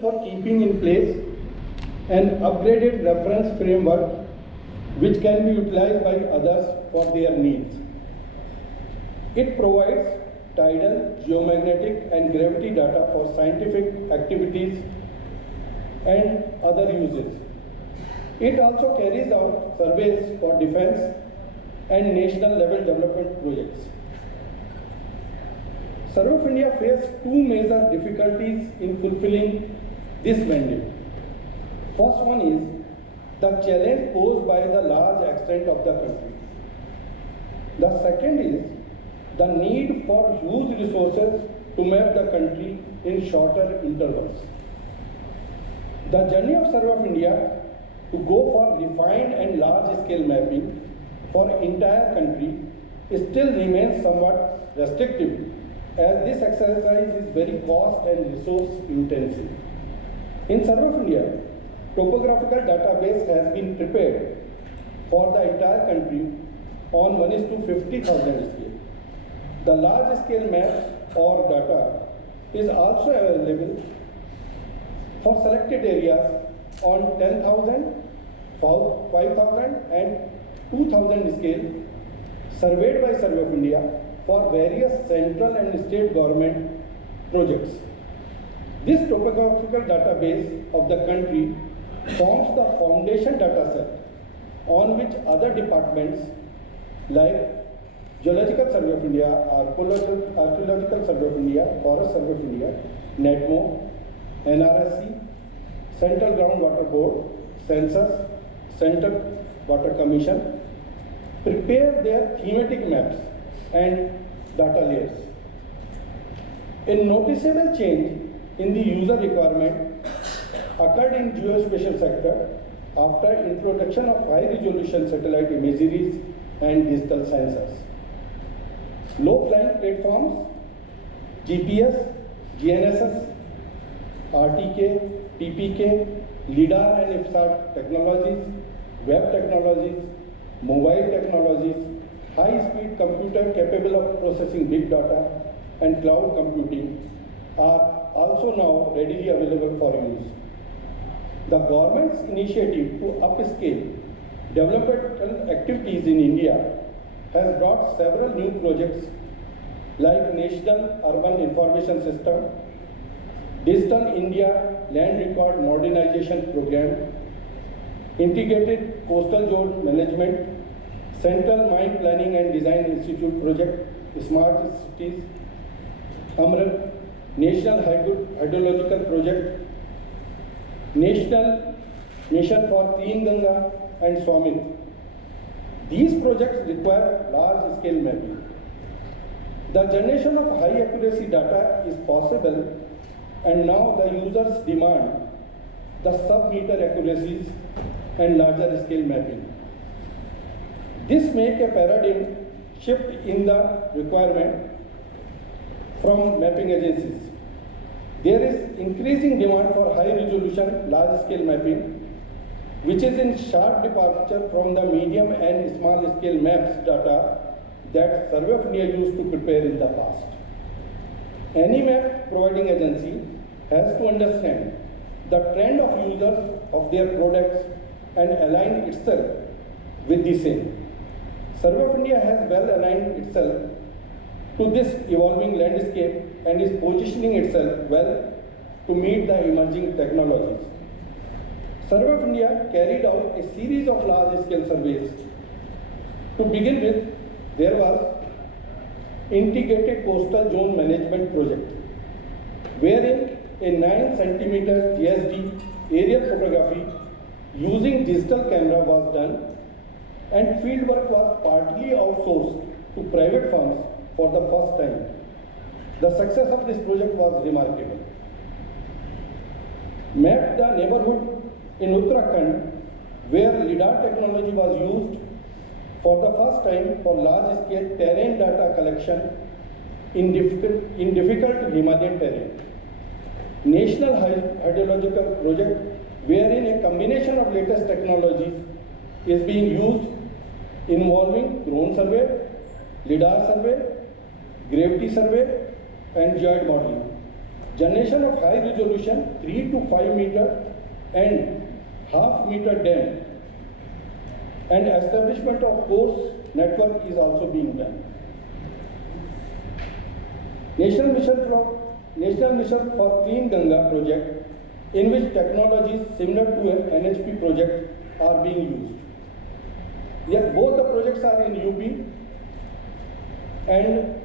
For keeping in place an upgraded reference framework which can be utilized by others for their needs. It provides tidal, geomagnetic and gravity data for scientific activities and other uses. It also carries out surveys for defense and national level development projects. Survey of India faced two major difficulties in fulfilling this mandate. First one is the challenge posed by the large extent of the country. The second is the need for huge resources to map the country in shorter intervals. The journey of Survey of India to go for refined and large-scale mapping for entire country still remains somewhat restrictive, as this exercise is very cost and resource intensive. In Survey of India, topographical database has been prepared for the entire country on 1:50,000 scale. The large scale maps or data is also available for selected areas on 10,000, 5,000 and 2,000 scale surveyed by Survey of India for various central and state government projects. This topographical database of the country forms the foundation data set on which other departments like Geological Survey of India, Archaeological Survey of India, Forest Survey of India, NETMO, NRSC, Central Groundwater Board, Census, Central Water Commission prepare their thematic maps and data layers. A noticeable change in the user requirement occurred in geospatial sector after introduction of high resolution satellite imageries and digital sensors. Low flying platforms, GPS, GNSS, RTK, TPK, LIDAR and IPSAT technologies, web technologies, mobile technologies, high-speed computer capable of processing big data and cloud computing are also now readily available for use. The government's initiative to upscale developmental activities in India has brought several new projects like National Urban Information System, Digital India Land Record Modernization Program, Integrated Coastal Zone Management, Central Mine Planning and Design Institute Project, Smart Cities, AMRUT, National Hydrological Project, National Mission for Clean Ganga and Swamit. These projects require large-scale mapping. The generation of high accuracy data is possible, and now the users demand the sub-meter accuracies and larger scale mapping. This makes a paradigm shift in the requirement from mapping agencies. There is increasing demand for high resolution, large scale mapping, which is in sharp departure from the medium and small scale maps data that Survey of India used to prepare in the past. Any map providing agency has to understand the trend of users of their products and align itself with the same. Survey of India has well aligned itself to this evolving landscape and is positioning itself well to meet the emerging technologies. Survey of India carried out a series of large-scale surveys. To begin with, there was Integrated Coastal Zone Management Project, wherein a 9 centimeter GSD aerial photography using digital camera was done and fieldwork was partly outsourced to private firms for the first time. The success of this project was remarkable. Mapped the neighborhood in Uttarakhand where LIDAR technology was used for the first time for large-scale terrain data collection in difficult Himalayan terrain. National Hydrological Project wherein a combination of latest technologies is being used involving drone survey, LIDAR survey, gravity survey and geoid modeling. generation of high resolution 3 to 5 meter and half meter dam, and establishment of course network is also being done. National Mission for Clean Ganga project, in which technologies similar to an NHP project are being used. Yet both the projects are in UP, and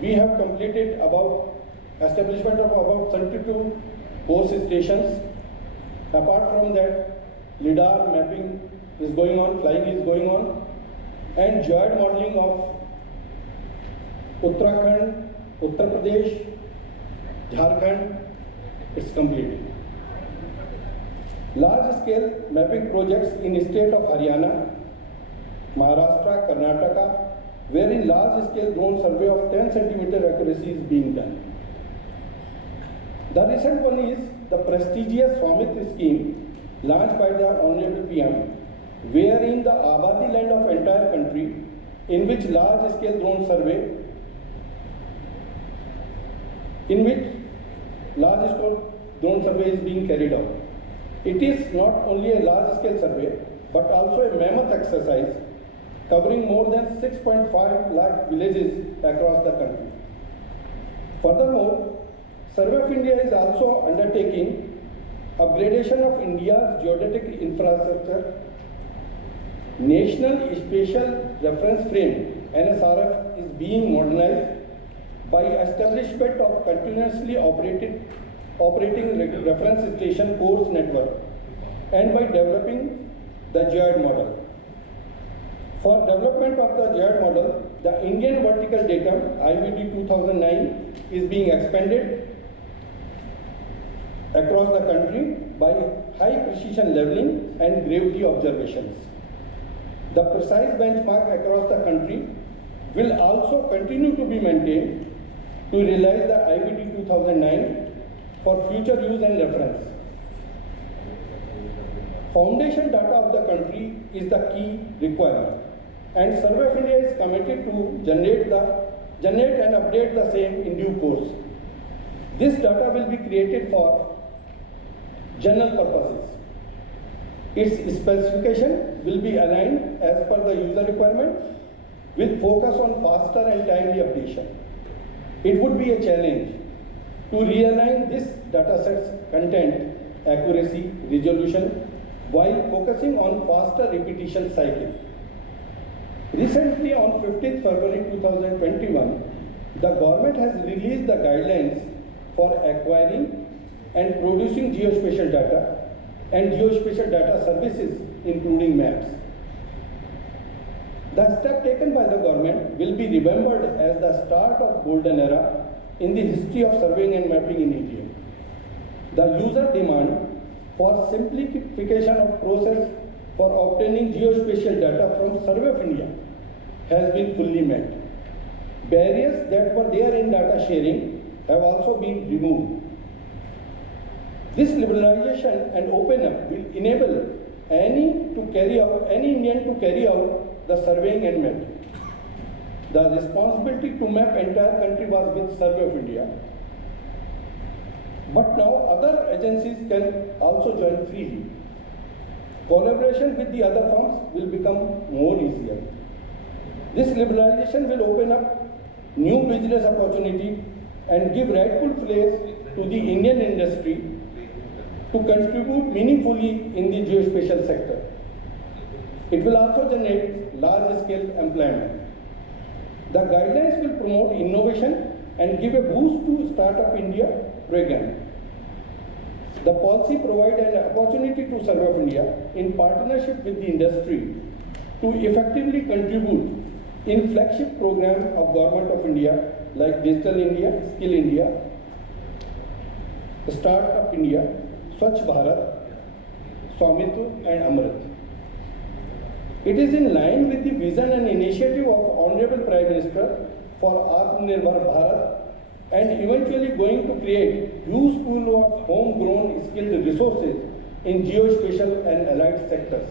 we have completed about establishment of about 32 course stations. Apart from that, LIDAR mapping is going on, flying is going on, and geoid modeling of Uttarakhand, Uttar Pradesh, Jharkhand, it's completed. Large-scale mapping projects in state of Haryana, Maharashtra, Karnataka, wherein large-scale drone survey of 10 centimeter accuracy is being done. The recent one is the prestigious Swamitra scheme launched by the Honorable PM, wherein the Abadi land of entire country, in which large-scale drone survey is being carried out. It is not only a large-scale survey, but also a mammoth exercise covering more than 6.5 lakh villages across the country. Furthermore, Survey of India is also undertaking upgradation of India's geodetic infrastructure. National Spatial Reference Frame (NSRF) is being modernized by establishment of continuously operating reference station course network and by developing the geoid model. For development of the geoid model, the Indian Vertical Datum IVD 2009 is being expanded across the country by high precision leveling and gravity observations. The precise benchmark across the country will also continue to be maintained to realize the IVD 2009 for future use and reference. Foundation data of the country is the key requirement, and Survey of India is committed to generate and update the same in due course. This data will be created for general purposes. Its specification will be aligned as per the user requirement with focus on faster and timely updation. It would be a challenge to realign this dataset's content, accuracy, resolution while focusing on faster repetition cycle. Recently, on 15th February 2021, the government has released the guidelines for acquiring and producing geospatial data and geospatial data services, including maps. The step taken by the government will be remembered as the start of golden era in the history of surveying and mapping in India. The user demand for simplification of process for obtaining geospatial data from Survey of India has been fully met. Barriers that were there in data sharing have also been removed. This liberalization and open up will enable any Indian to carry out the surveying and mapping. The responsibility to map entire country was with Survey of India, but now other agencies can also join freely. Collaboration with the other firms will become more easier. This liberalization will open up new business opportunity and give rightful place to the Indian industry to contribute meaningfully in the geospatial sector. It will also generate large-scale employment. The guidelines will promote innovation and give a boost to Startup India program. The policy provides an opportunity to Survey of India in partnership with the industry to effectively contribute in flagship program of Government of India like Digital India, Skill India, Startup India, Swachh Bharat, Swamitra and Amrit. It is in line with the vision and initiative of Honorable Prime Minister for Atmanirbhar Bharat and eventually going to create huge pool of homegrown skilled resources in geospatial and allied sectors.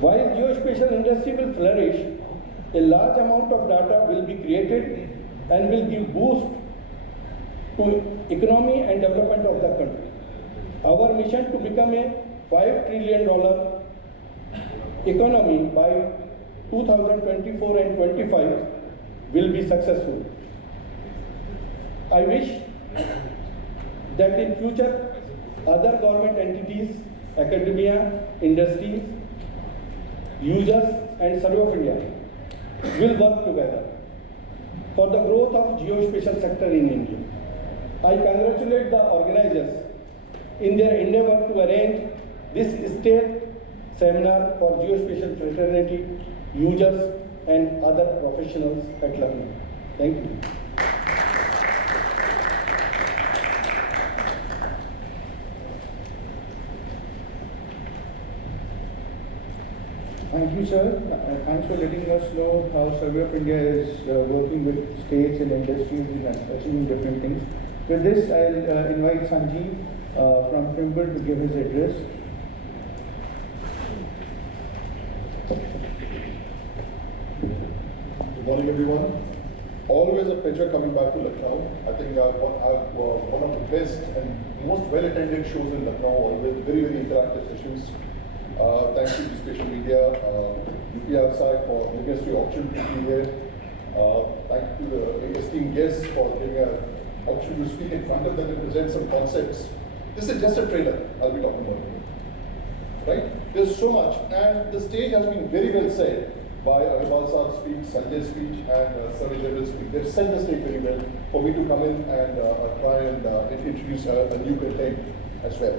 While geospatial industry will flourish, a large amount of data will be created and will give boost to economy and development of the country. Our mission to become a $5 trillion economy by 2024 and 25 will be successful. I wish that in future other government entities, academia, industries, users and Survey of India will work together for the growth of geospatial sector in India. I congratulate the organizers in their endeavor to arrange this state seminar for geospatial fraternity, users and other professionals at Lucknow. Thank you. Thank you, sir. Thanks for letting us know how Survey of India is working with states and industries and achieving different things. With this, I'll invite Sanjeev from Trimble to give his address. Good morning, everyone. Always a pleasure coming back to Lucknow. I think one of the best and most well-attended shows in Lucknow, always very, very interactive sessions. Thanks to Geospatial Media, UPRSI for giving us the opportunity to be here. Thank you to the esteemed guests for giving an opportunity to speak in front of them and present some concepts. This is just a trailer I'll be talking about. Right? There's so much, and the stage has been very well set by Agarwal Saab's speech, Sanjay's speech, and Survey General's speech. They've set the stage very well for me to come in and try and introduce a new content as well.